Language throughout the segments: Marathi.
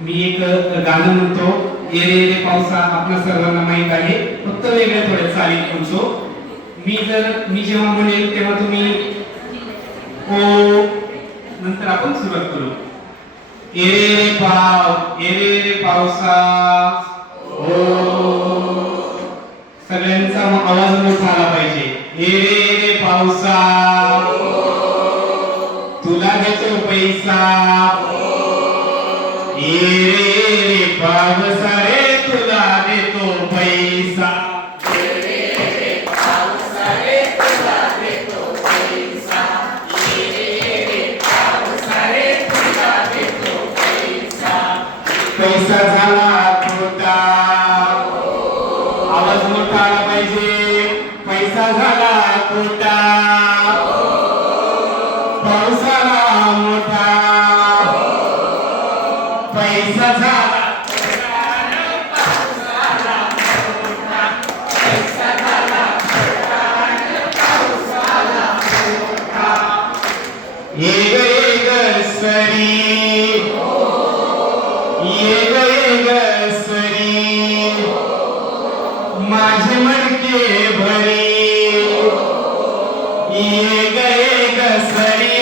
मी एक गाणं म्हणतो ये रे पावसा आपल्या सर्वांना माहीत आहे. फक्त वेगळ्या थोड्या चाली म्हणतो मी जर मी जेव्हा म्हणेल तेव्हा तुम्ही ओ नंतर आपण सुरुवात करू. ये रे पाव ये रे रे हो. सगळ्यांचा आवाज मोठा आला पाहिजे. ये रे पावसा तुला देतो पैसा आवाज मोठा आला पाहिजे पैसा झाला खोटा भरी. येग येग सरी.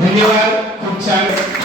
धन्यवाद खूप छान